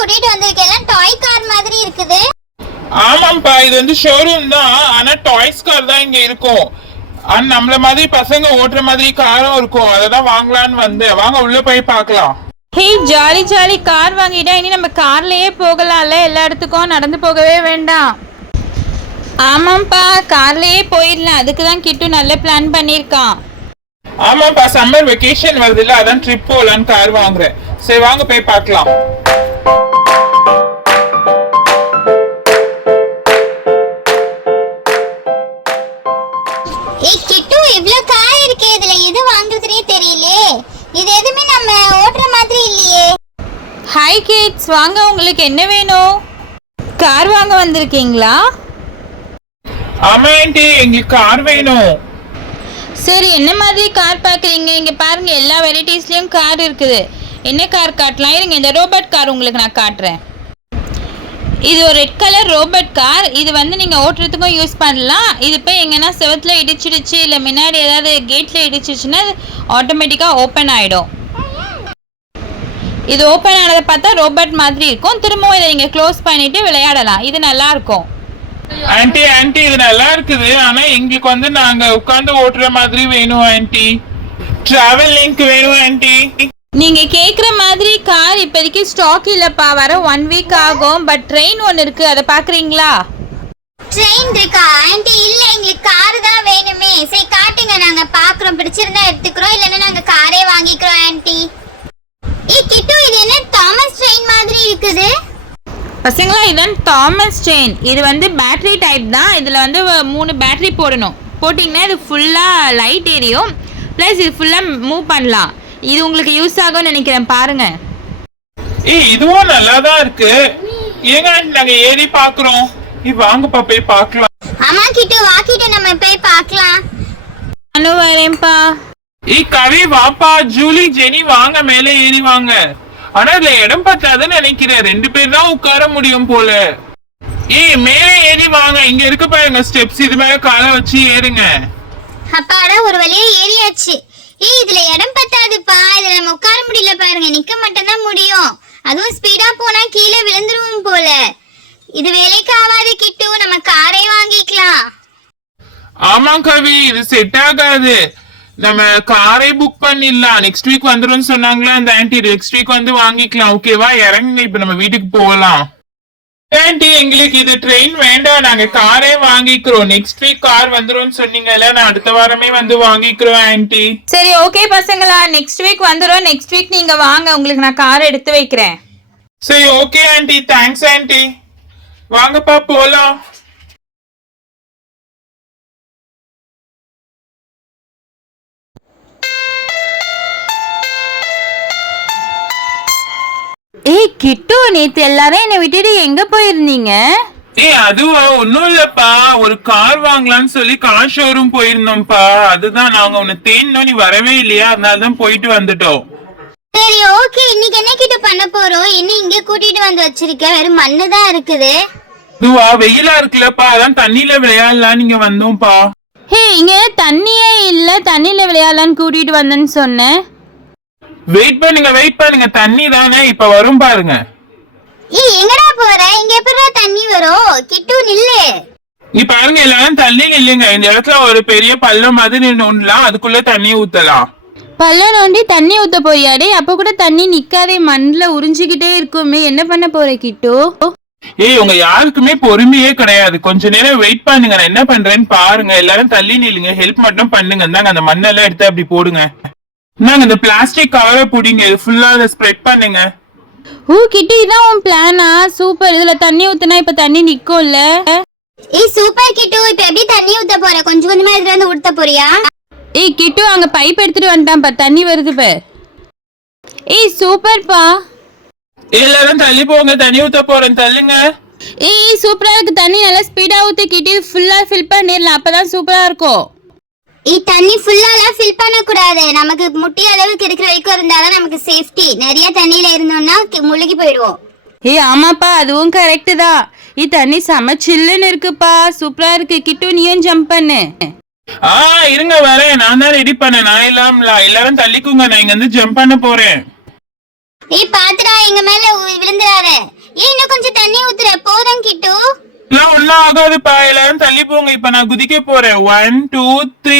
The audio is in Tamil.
கூட்டிட்டு வந்திருக்கேன். டாய் கார் மாதிரி இருக்குது. ஆமாப்பா, இது வந்து ஷோரூம் தான். ஆனா டாய்ஸ் கார் தான் இங்க இருக்கும். நம்மள மாதிரி பசங்க ஓட்டுற மாதிரி காரும் இருக்கும். அததான் வாங்கலான்னு வந்தேன். வாங்க உள்ள போய் பார்க்கலாம். ஹே, ஜாலி ஜாலி, கார் வாங்கிட்டா இனி நம்ம கார்லயே போகலாம்ல, எல்லா இடத்துக்கும் நடந்து போகவே வேண்டாம். ஆமாப்பா, கார்லயே போயிடலாம். அதுக்கு தான் கிட்டு நல்ல பிளான் பண்ணியிருக்கான். ஆமாப்பா, சம்மர் வெக்கேஷன் வருது இல்ல, அதான் ட்ரிப் போலான்னு கார் வாங்குறேன். சரி வாங்க போய் பார்க்கலாம். ஏய் கிட்டு, இவ்ளோ கார் இருக்கே, இதுல எது வாங்குறதுனே தெரியலையே. இது எதுமே நம்ம ஓட்டுற மாதிரி இல்லையே. ஹாய் கிட்ஸ், வாங்க, உங்களுக்கு என்ன வேணும்? கார் வாங்க வந்திருக்கீங்களா? ஆமா ஆண்டி, எங்களுக்கு கார் வேணும். சரி, என்ன மாதிரி கார் பார்க்குறீங்க? இங்கே பாருங்க, எல்லா வெரைட்டிஸ்லேயும் கார் இருக்குது. என்ன கார் காட்டலாம்? இருங்க, இந்த ரோபோட் கார் உங்களுக்கு நான் காட்டுறேன். இது ஒரு ரெட் கலர் ரோபோட் கார். இது வந்து நீங்கள் ஓட்டுறதுக்கும் யூஸ் பண்ணலாம். இது போய் எங்கன்னா செவத்தில் இடிச்சிடுச்சு இல்லை முன்னாடி ஏதாவது கேட்டில் இடிச்சிச்சுன்னா ஆட்டோமேட்டிக்காக ஓப்பன் ஆகிடும். இது ஓப்பன் ஆனதை பார்த்தா ரோபோட் மாதிரி இருக்கும். திரும்பவும் இதை நீங்கள் க்ளோஸ் பண்ணிவிட்டு விளையாடலாம். இது நல்லாயிருக்கும். ஆண்டி ஆண்டி, இது நல்லா இருக்குது. ஆனா எங்களுக்கு வந்து நாங்க உட்கார்ந்து ஓட்டுற மாதிரி வேணும் ஆண்டி. டிராவல் லிங்க் வேணும் ஆண்டி. நீங்க கேக்குற மாதிரி கார் இப்போதைக்கு ஸ்டாக் இல்லப்பா, வர 1 வீக் ஆகும். பட் ட்ரெயின் ஒன்று இருக்கு, அதை பாக்குறீங்களா? ட்ரெயின் இருக்கா ஆண்டி? இல்ல, எங்களுக்கு கார் தான் வேணுமே. சரி காட்டுங்க, நாங்க பாக்குறோம். பிடிச்சிருந்தா எடுத்துக்கிறோம், இல்லன்னா நாங்க காரே வாங்கிக்கிறோம் ஆண்டி. ஏய் கிட்டு, இது என்ன தாமஸ் ட்ரெயின் மாதிரி இருக்குது? பசங்களா, இதுதான் தாமஸ் செயின். இது வந்து பேட்டரி டைப் தான். இதில் வந்து 3 பேட்டரி போடணும். போட்டிங்கன்னா இது ஃபுல்லாக லைட் எரியும். ப்ளஸ் இது ஃபுல்லாக மூவ் பண்ணலாம். இது உங்களுக்கு யூஸ் ஆகும்னு நினைக்கிறேன். பாருங்க. இதுவும் நல்லா தான் இருக்கு. ஏங்க ஆண்டி, நாங்க ஏறி பாக்குறோம். வாங்கப்பா போய் பார்க்கலாம். ஆமா கிட்டு, வாக்கிட்டு நம்ம போய் பார்க்கலாம். நானும் வரேன்ப்பா. கவி வாப்பா. ஜூலி, ஜெனி வாங்க, மேலே ஏறி வாங்க. ஆனா இதுல இடம் பத்தாதுன்னு நினைக்கிறேன். 2 பேர் தான் உட்கார முடியும் போல. மேலே ஏறி வாங்க. இங்க இருக்கு பாருங்க ஸ்டெப்ஸ். இது மேல காலை வச்சு ஏறுங்க. அப்பாடா, ஒரு வழியா ஏறியாச்சு. இதுல இடம் பத்தாதுப்பா. இதுல நம்ம உட்கார முடியல பாருங்க. நிக்க மட்டும் தான் முடியும். அதுவும் ஸ்பீடா போனா கீழே விழுந்துருவோம் போல. இது வேலைக்கு ஆகாது கிட்டு, நம்ம காரே வாங்கிக்கலாம். ஆமா கவி, இது செட் ஆகாது. நம்ம காரை புக் பண்ணிடலாம். நெக்ஸ்ட் வீக் வந்துரும் சொன்னாங்களா அந்த ஆன்டி. நெக்ஸ்ட் வீக் வந்து வாங்கிக்கலாம். ஓகேவா? இறங்குங்க, இப்ப நம்ம வீட்டுக்கு போகலாம். ஆன்டி, எங்களுக்கு இது ட்ரெயின் வேண்டாம். நாங்க காரே வாங்கிக்கிறோம். நெக்ஸ்ட் வீக் கார் வந்துரும் சொன்னீங்கல்ல, நான் அடுத்த வாரமே வந்து வாங்கிக்கிறோம் ஆன்டி. சரி, ஓகே பசங்களா, நெக்ஸ்ட் வீக் வந்துடும். நெக்ஸ்ட் வீக் நீங்க வாங்க, உங்களுக்கு நான் கார் எடுத்து வைக்கிறேன். சரி ஓகே ஆன்டி, தேங்க்ஸ் ஆன்டி. வாங்கப்பா போலாம். கிட்டு, நேத்து எல்லாரும் என்னை விட்டுட்டு எங்க போயிருந்தீங்க? அதுவா, ஒன்னும் இல்லப்பா. ஒரு கார் வாங்கலாம்னு சொல்லி கார் ஷோரூம் போயிருந்தோம்ப்பா. அதுதான் நாங்க உன்னை தேடினோம், நீ வரவே இல்லையா, அதனாலதான் போயிட்டு வந்துட்டோம். சரி ஓகே, இன்னைக்கு என்ன கிட்ட பண்ண போறோம்? என்ன இங்க கூட்டிட்டு வந்து வச்சிருக்க? வெறும் மண்ணு தான் இருக்குது. இதுவா, வெயிலா இருக்குல்லப்பா, அதான் தண்ணியில விளையாடலாம் நீங்க வந்தோம்ப்பா. இங்க தண்ணியே இல்ல, தண்ணியில விளையாடலான்னு கூட்டிட்டு வந்தேன்னு சொன்னேன். வெயிட் பண்ணுங்க, தண்ணி தானே இப்ப வரும் பாருங்க. எங்கடா போற? இங்க எப்படா தண்ணி வரும்? கிட்டு நில்லு. நீ பாருங்க, எல்லாரும் தள்ளி நில்லுங்க. இந்த இடத்துல ஒரு பெரிய பள்ளம் மாதிரி நோண்டலாம், அதுக்குள்ள தண்ணி ஊத்தலாம். பள்ளம் நோண்டி தண்ணி ஊத்த போறியாடே? அப்ப கூட தண்ணி நிக்காதே, மண்ணுல உறிஞ்சிக்கிட்டே இருக்குமே. என்ன பண்ண போற கிட்டு? உங்க யாருக்குமே பொறுமையே கிடையாது. கொஞ்ச நேரம் வெயிட் பண்ணுங்க, நான் என்ன பண்றேன்னு பாருங்க. எல்லாரும் தள்ளி நில்லுங்க, ஹெல்ப் மட்டும் பண்ணுங்க. தாங்க அந்த மண்ணெல்லாம் எடுத்து அப்படி போடுங்க. நாங்க இந்த பிளாஸ்டிக் கவரை புடிங்க, இது ஃபுல்லா அதை ஸ்ப்ரெட் பண்ணுங்க. கிட்டு, இதான் உன் பிளானா? சூப்பர். இதுல தண்ணி ஊத்துனா இப்ப தண்ணி நிக்கும்ல. சூப்பர் கிட்டு. இப்ப எப்படி தண்ணி ஊத்த போற? கொஞ்சம் கொஞ்சமா இதுல இருந்து ஊத்த போறியா? கிட்டு, அங்க பைப் எடுத்துட்டு வந்துட்டான் பா, தண்ணி வருது பா. சூப்பர்ப்பா. எல்லாரும் தள்ளி போங்க, தண்ணி ஊத்த போறேன், தள்ளுங்க. சூப்பரா இருக்கு. தண்ணி நல்லா ஸ்பீடா ஊத்தி கிட்டு ஃபுல்லா ஃபில் பண்ணிடலாம், அப்பதான் சூப்பரா இருக்கும். தண்ணி ஃபுல்லாலாம் ஃபில் பண்ண கூடாது. நமக்கு முட்டி அளவுக்கு இருக்கிற வரைக்கும் இருந்தாதான் நமக்கு சேஃப்டி. நிறைய தண்ணியில இருந்தோம்னா முழுகி போயிடுவோம். ஆமாப்பா, அதுவும் கரெக்ட் தான். தண்ணி செம சில்லுன்னு இருக்குப்பா, சூப்பரா இருக்கு. கிட்டு, நீயும் ஜம்ப் பண்ணு. இருங்க வரேன். நான் தான் ரெடி பண்ணேன். நான் எல்லாரும் தள்ளிக்குங்க, நான் இங்க வந்து ஜம்ப் பண்ண போறேன். ஏய் பாத்துடா எங்க மேல விழுந்துறாத. ஏய் இன்னும் கொஞ்சம் தண்ணி ஊத்துற போதும் கிட்டு. எல்லாம் ஒன்னும் ஆகாதுப்பா, எல்லாரும் தள்ளி போங்க. இப்ப நான் குதிக்க போறேன். 1 2 3